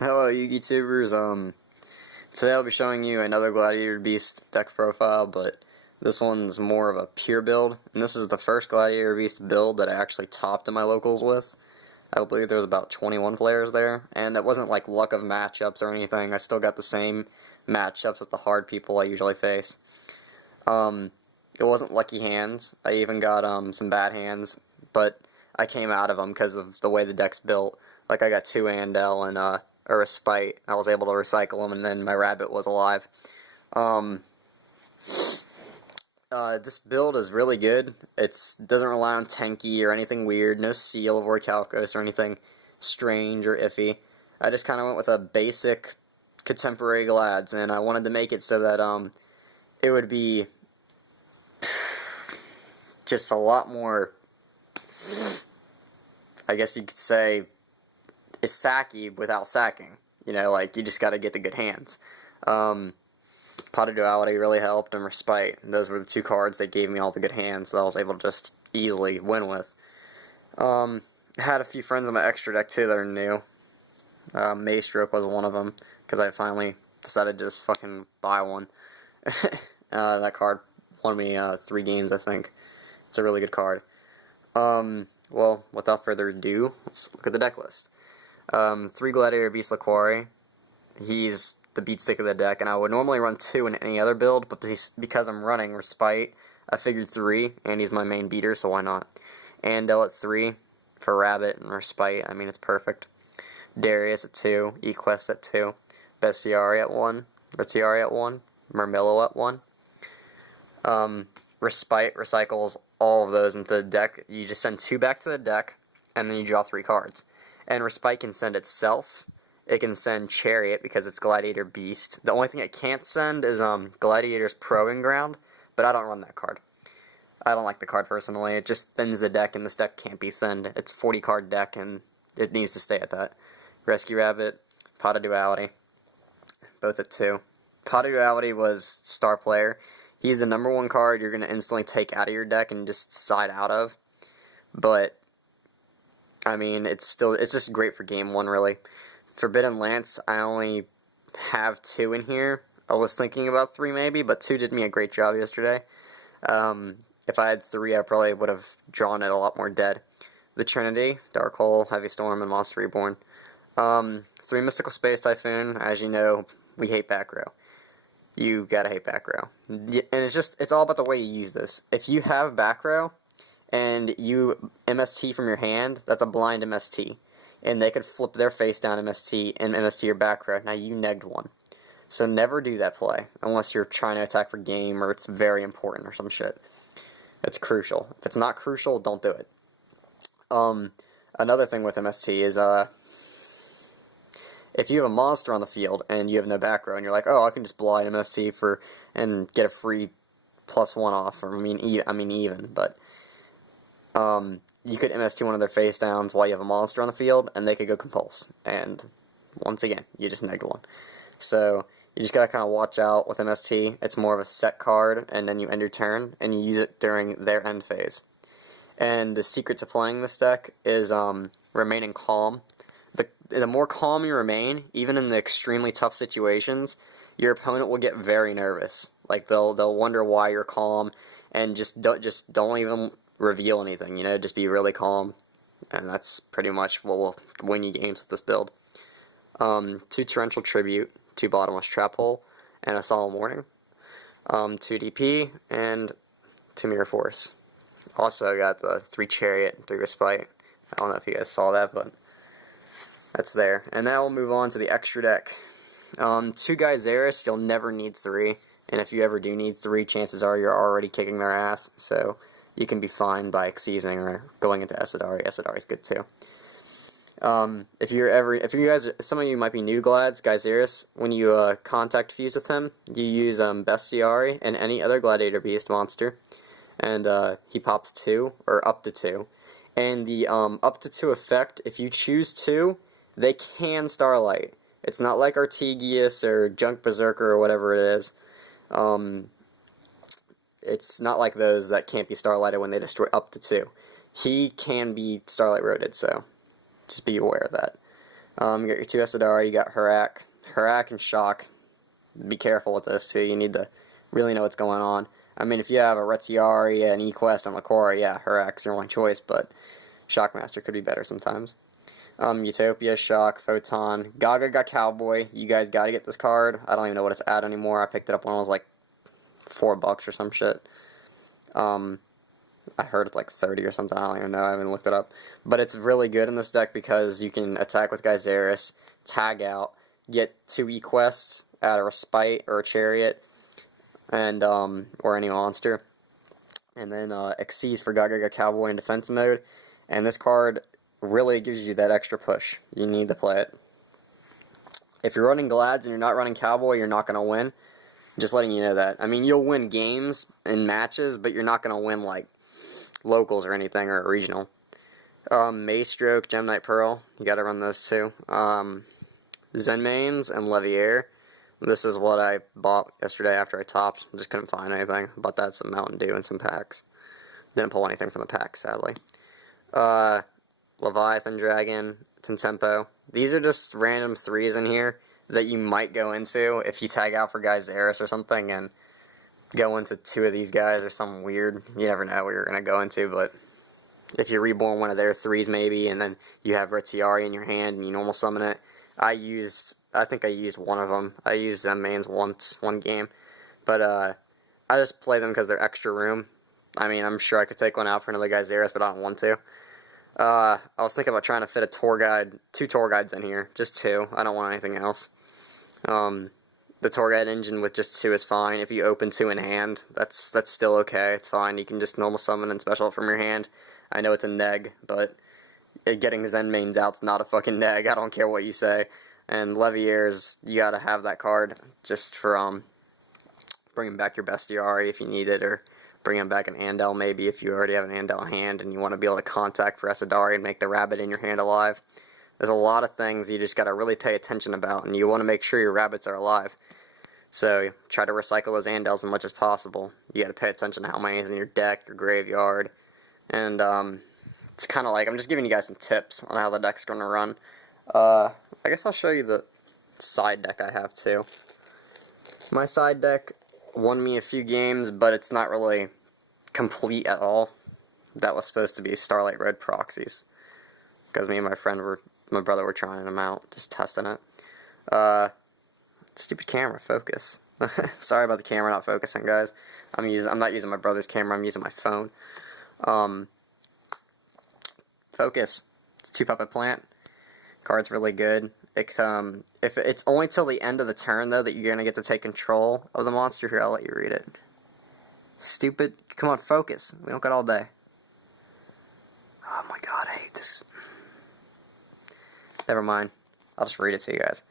Hello, you YouTubers. Today I'll be showing you another Gladiator Beast deck profile, but this one's more of a pure build, and this is the first Gladiator Beast build that I actually topped in my locals with. I believe there was about 21 players there, and it wasn't like luck of matchups or anything. I still got the same matchups with the hard people I usually face. It wasn't lucky hands. I even got some bad hands, but I came out of them because of the way the deck's built. Like I got 2 Andel and a Respite. I was able to recycle them, and then my rabbit was alive. This build is really good. It doesn't rely on tanky or anything weird. No seal of Orichalcos or anything strange or iffy. I just kind of went with a basic contemporary Glads, and I wanted to make it so that it would be just a lot more, I guess you could say, it's sacky without sacking. You know, like, you just gotta get the good hands. Pot of Duality really helped, and Respite. And those were the 2 cards that gave me all the good hands that I was able to just easily win with. I had a few friends on my extra deck, too, that are new. Maystroke was one of them, because I finally decided to just fucking buy one. That card won me 3 games, I think. It's a really good card. Well, without further ado, let's look at the deck list. 3 Gladiator Beast Laquari. He's the beat stick of the deck, and I would normally run 2 in any other build, but because I'm running Respite, I figured 3, and he's my main beater, so why not? Andel at 3 for Rabbit and Respite. I mean, it's perfect. Darius at 2, Equest at 2, Bestiari at 1, Retiari at 1, Murmillo at 1. Respite recycles all of those into the deck. You just send 2 back to the deck, and then you draw 3 cards. And Respite can send itself. It can send Chariot because it's Gladiator Beast. The only thing it can't send is Gladiator's Probing Ground, but I don't run that card. I don't like the card personally. It just thins the deck, and this deck can't be thinned. It's a 40 card deck, and it needs to stay at that. Rescue Rabbit, Pot of Duality, both at 2. Pot of Duality was star player. He's the #1 card you're going to instantly take out of your deck and just side out of. But I mean, it's just great for game 1, really. Forbidden Lance, I only have 2 in here. I was thinking about 3 maybe, but 2 did me a great job yesterday. If I had 3, I probably would have drawn it a lot more dead. The Trinity, Dark Hole, Heavy Storm, and Monster Reborn. 3 Mystical Space Typhoon. As you know, we hate back row. You gotta hate back row. And it's all about the way you use this. If you have back row, and you MST from your hand, that's a blind MST. And they could flip their face down MST and MST your back row. Now you negged 1. So never do that play, unless you're trying to attack for game, or it's very important, or some shit. It's crucial. If it's not crucial, don't do it. Another thing with MST is, if you have a monster on the field, and you have no back row, and you're like, oh, I can just blind MST and get a free +1 off, or even, but you could MST one of their face downs while you have a monster on the field, and they could go Compulse. And once again, you just negged 1. So you just gotta kind of watch out with MST. It's more of a set card, and then you end your turn, and you use it during their end phase. And the secret to playing this deck is remaining calm. The more calm you remain, even in the extremely tough situations, your opponent will get very nervous. Like they'll wonder why you're calm, and just don't even reveal anything, you know, just be really calm, and that's pretty much what will win you games with this build. 2 Torrential Tribute, 2 Bottomless Trap Hole, and a Solemn Warning. 2 DP, and 2 Mirror Force. Also got the 3 Chariot and 3 Respite. I don't know if you guys saw that, but that's there. And now we'll move on to the extra deck. 2 Geyseris, you'll never need 3, and if you ever do need 3, chances are you're already kicking their ass, so you can be fine by seasoning or going into Esadari. Esadari is good too. If you guys, some of you might be new to Glads, Geyseris, when you contact fuse with him, you use Bestiari and any other Gladiator Beast monster, and he pops 2 or up to 2. And the up to 2 effect, if you choose 2, they can Starlight. It's not like Artegius or Junk Berserker or whatever it is. It's not like those that can't be Starlighted when they destroy up to 2. He can be Starlight Roaded, so just be aware of that. You got your 2 Asadari, you got Harak. Harak and Shock. Be careful with those two. You need to really know what's going on. I mean, if you have a Retziari, an E-Quest, and Lakora, yeah, Harak's your one choice, but Shockmaster could be better sometimes. Utopia, Shock, Photon. Gaga got Cowboy. You guys gotta get this card. I don't even know what it's at anymore. I picked it up when it was like $4 or some shit. I heard it's like 30 or something. I don't even know. I haven't looked it up. But it's really good in this deck because you can attack with Gyzarus, tag out, get 2 E-Quests out of a Respite or a Chariot, and or any monster. And then Xyz for Gaga Cowboy in defense mode. And this card really gives you that extra push. You need to play it. If you're running Glads and you're not running Cowboy, you're not going to win. Just letting you know that. I mean, you'll win games and matches, but you're not going to win like locals or anything, or a regional. Maystroke, Gem Knight Pearl. You got to run those two. Zenmaines and Leviair. This is what I bought yesterday after I topped. Just couldn't find anything. Bought that, some Mountain Dew and some packs. Didn't pull anything from the packs, sadly. Leviathan Dragon, Tempo. These are just random 3s in here that you might go into if you tag out for Gyzarus or something and go into 2 of these guys or something weird. You never know what you're going to go into, but if you reborn one of their 3s maybe, and then you have Retziari in your hand and you normal summon it. I think I used one of them. I used Zenmaines once, one game. But I just play them because they're extra room. I mean, I'm sure I could take one out for another Gyzarus, but I don't want to. I was thinking about trying to fit a tour guide, 2 tour guides in here. Just 2. I don't want anything else. The tour guide engine with just 2 is fine. If you open 2 in hand, that's still okay. It's fine. You can just normal summon and special from your hand. I know it's a neg, but getting Zenmaines out's not a fucking neg. I don't care what you say. And Leviair's, you gotta have that card just for bringing back your Bestiari if you need it, or bringing back an Andal maybe if you already have an Andal in hand and you want to be able to contact for Asadari and make the rabbit in your hand alive. There's a lot of things you just gotta really pay attention about, and you want to make sure your rabbits are alive. So try to recycle those Andals as much as possible. You gotta pay attention to how many is in your deck, your graveyard, and it's kind of like, I'm just giving you guys some tips on how the deck's going to run. I guess I'll show you the side deck I have too. My side deck won me a few games, but it's not really complete at all. That was supposed to be Starlight Road proxies, because me and my brother were trying them out, just testing it. Stupid camera, focus. Sorry about the camera not focusing, guys. I'm not using my brother's camera, I'm using my phone. Focus. It's 2 Puppet Plant. Card's really good. If it's only till the end of the turn, though, that you're going to get to take control of the monster. Here, I'll let you read it. Stupid. Come on, focus. We don't got all day. Oh my god, I hate this. Never mind. I'll just read it to you guys.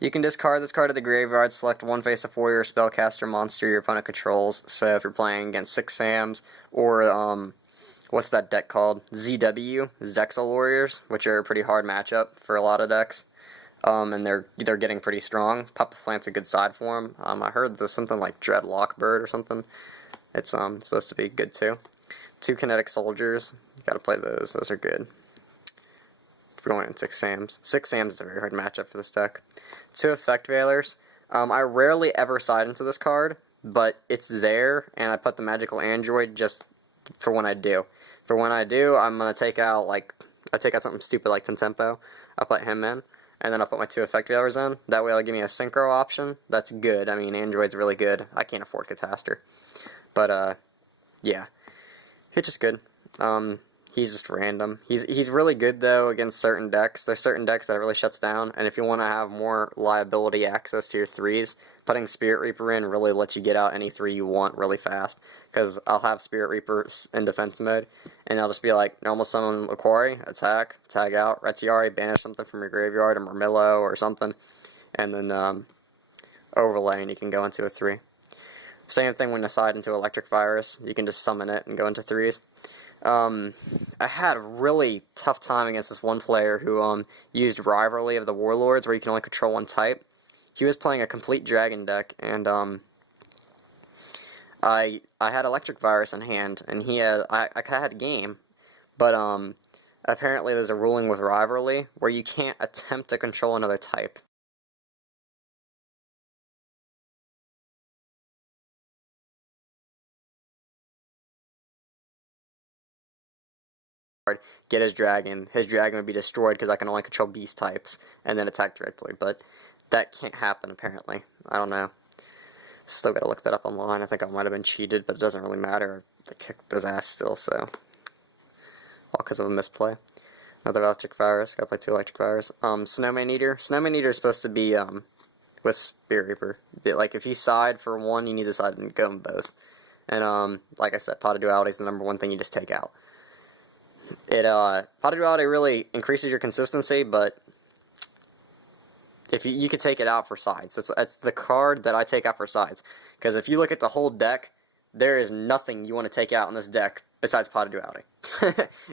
You can discard this card to the graveyard, select one face-up warrior, spellcaster, monster your opponent controls. So if you're playing against 6 Sams, or, what's that deck called? ZW, Zexal Warriors, which are a pretty hard matchup for a lot of decks. And they're getting pretty strong. Puppet Plant's a good side for them. I heard there's something like Dread Lockbird or something. It's supposed to be good too. 2 Kinetic Soldiers. You gotta play those. Those are good. If we're going in 6 Sams. 6 Sams is a very hard matchup for this deck. 2 Effect Veilers. I rarely ever side into this card, but it's there, and I put the Magical Android just for when I do. For when I do, I'm gonna take out something stupid like Tempo. I'll put him in, and then I'll put my 2 Effect Veilers in. That way it'll give me a Synchro option. That's good. I mean, Android's really good. I can't afford Catastor. But, yeah. It's just good. He's just random. He's really good, though, against certain decks. There's certain decks that it really shuts down, and if you want to have more liability access to your 3s, putting Spirit Reaper in really lets you get out any 3 you want really fast, because I'll have Spirit Reaper in defense mode, and I'll just be like, normal summon Aquari, attack, tag out, Retziari, banish something from your graveyard, a Murmillo or something, and then overlay, and you can go into a 3. Same thing when you side into Electric Virus, you can just summon it and go into 3s. I had a really tough time against this one player who used Rivalry of the Warlords, where you can only control one type. He was playing a complete dragon deck, and I had Electric Virus in hand, and I had a game, but apparently there's a ruling with Rivalry where you can't attempt to control another type. Get his dragon would be destroyed because I can only control beast types and then attack directly, but that can't happen apparently. I don't know. Still gotta look that up online. I think I might have been cheated, but it doesn't really matter. They kicked his ass still, so. All because of a misplay. Another electric virus. Gotta play 2 electric virus. Snowman Eater. Snowman Eater is supposed to be, with Spirit Reaper. Like, if you side for one, you need to side and go in both. And, like I said, Pot of Duality is the #1 thing you just take out. Pot of Duality really increases your consistency, but if you could take it out for sides. That's the card that I take out for sides. Because if you look at the whole deck, there is nothing you want to take out in this deck besides Pot of Duality.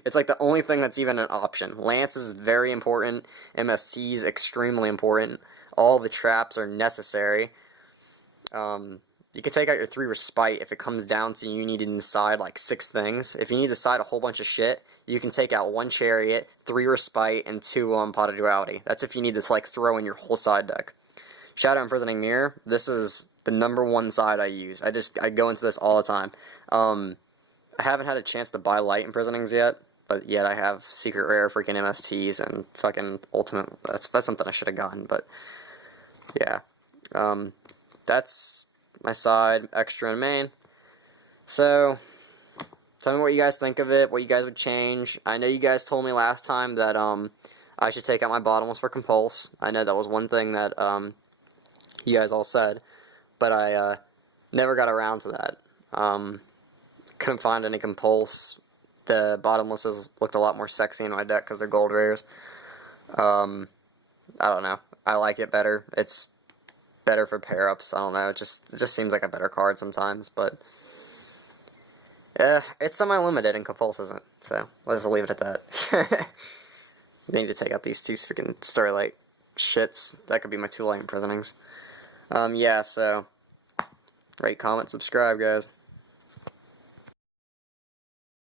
It's like the only thing that's even an option. Lance is very important. MST is extremely important. All the traps are necessary. You can take out your 3 Respite if it comes down to you needing to side like 6 things. If you need to side a whole bunch of shit, you can take out 1 Chariot, 3 Respite, and 2 Pot of Duality. That's if you need to like throw in your whole side deck. Shadow Imprisoning Mirror, this is the #1 side I use. I go into this all the time. I haven't had a chance to buy Light Imprisonings yet, but yet I have Secret Rare freaking MSTs and fucking Ultimate. That's something I should have gotten, but yeah. That's my side, extra and main. So, tell me what you guys think of it, what you guys would change. I know you guys told me last time that I should take out my bottomless for Compulse. I know that was one thing that you guys all said, but I never got around to that. Couldn't find any Compulse. The bottomlesses looked a lot more sexy in my deck because they're gold rares. I don't know. I like it better. It's better for pair-ups. I don't know. It just seems like a better card sometimes, but it's semi-limited and Compulse isn't. So let's just leave it at that. Need to take out these 2 freaking Starlight shits. That could be my 2 Light Imprisonings. Yeah. So rate, comment, subscribe, guys.